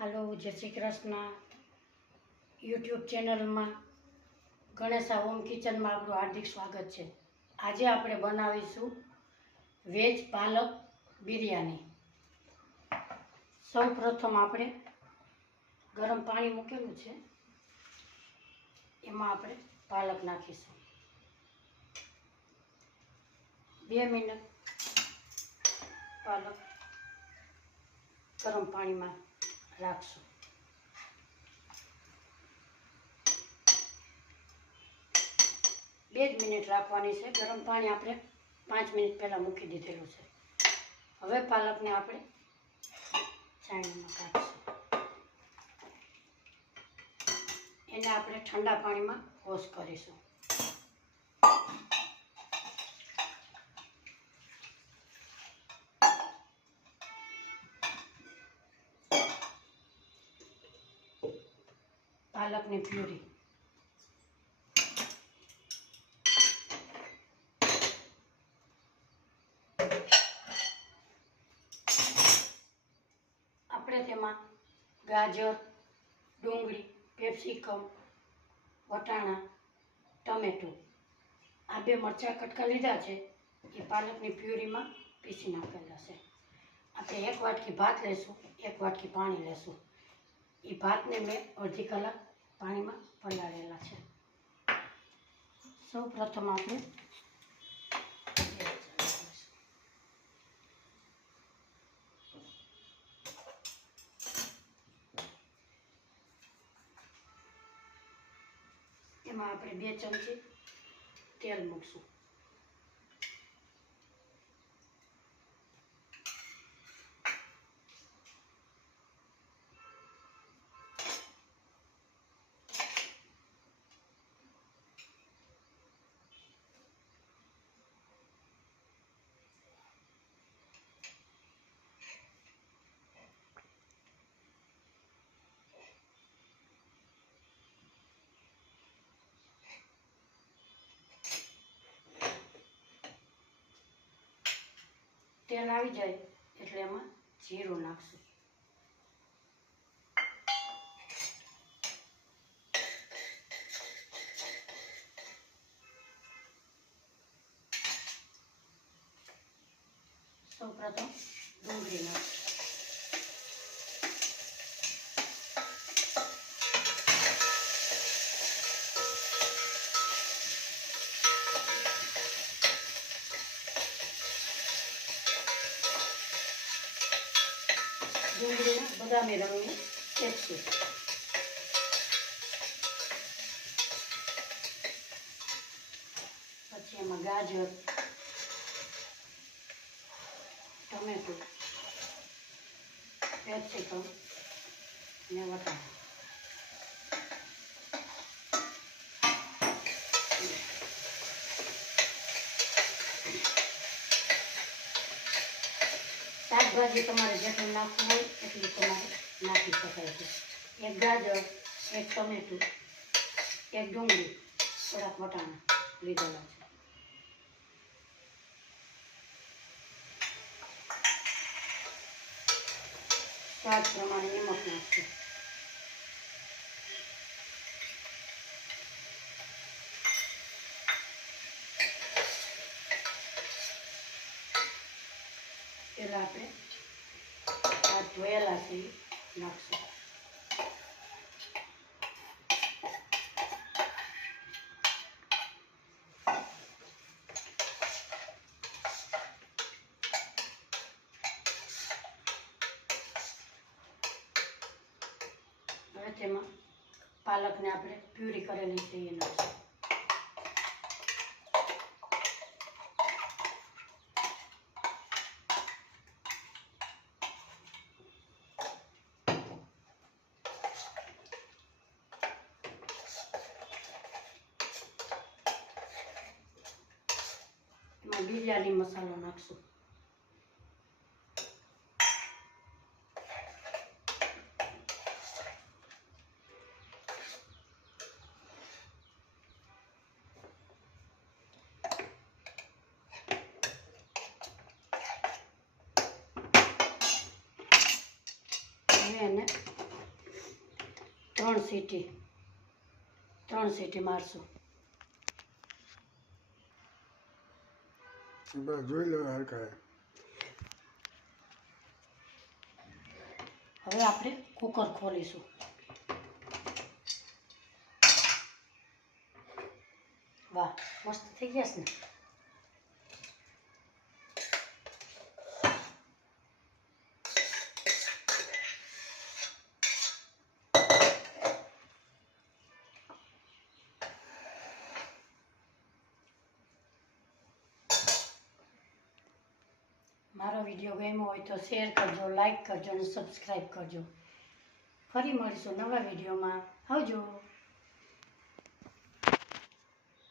હાલો, જય શ્રી કૃષ્ણ. યુટ્યુબ ચેનલમાં ગણેશા હોમ કિચનમાં આપણું હાર્દિક સ્વાગત છે. આજે આપણે બનાવીશું વેજ પાલક બિરયાની. સૌ પ્રથમ આપણે ગરમ પાણી મૂકેલું છે, એમાં આપણે પાલક નાખીશું. 2 મિનિટ પાલક ગરમ પાણીમાં રાખશું. બે જ મિનિટ રાખવાની છે. ગરમ પાણી આપણે 5 મિનિટ પહેલાં મૂકી દીધેલું છે. હવે પાલકને આપણે ચાણીમાં કાઢીશું. એને આપણે ઠંડા પાણીમાં વોશ કરીશું. પાલકની પ્યુરી આપણે તેમાં ગાજર, ડુંગળી, કેપ્સિકમ, વટાણા, ટમેટું આ 2 મરચાં કટકા લીધા છે, એ પાલકની પ્યુરીમાં પીસી નાખેલા છે. આપણે 1 વાટકી ભાત લેશું, 1 વાટકી પાણી લેશું. એ ભાતને મેં અડધી કલાક પાણીમાં પલાળેલા છે. સૌ પ્રથમ આપણે એમાં આપણે 2 ચમચી તેલ મૂકશું. તેલ આવી જાય એટલે એમાં જીરું નાખશું. સૌ પ્રથમ ડુંગળી નાખશું. ડુંગળીના બદામી રંગની શેકશું. પછી એમાં ગાજર, ટમેટું, કેપ્સિકમ અને વટાણા શાકભાજી તમારે જેટલું નાખવું હોય એટલું તમારે નાખી શકાય છે. 1 ગાજર, 1 ટમેટું, 1 ડુંગળી, થોડાક વટાણા લીધેલા છે. સ્વાદ પ્રમાણે નમક નાખશું. પહેલાં આપણે આ ધોયેલા છે નાખશું. હવે તેમાં પાલકને આપણે પ્યુરી કરેલી છે એ નાખશું. એમાં બિરયાની મસાલો નાખશું. એને 3 સીટી મારશું. બસ જોઈ લો હરખાય. હવે આપણે કુકર ખોલીશું. વાહ, મસ્ત થઈ ગયા છે ને. મારો વિડીયો ગમ્યો હોય તો શેર કરજો, લાઈક કરજો અને સબસ્ક્રાઈબ કરજો. ફરી મળીશું નવા વિડીયોમાં. આવજો.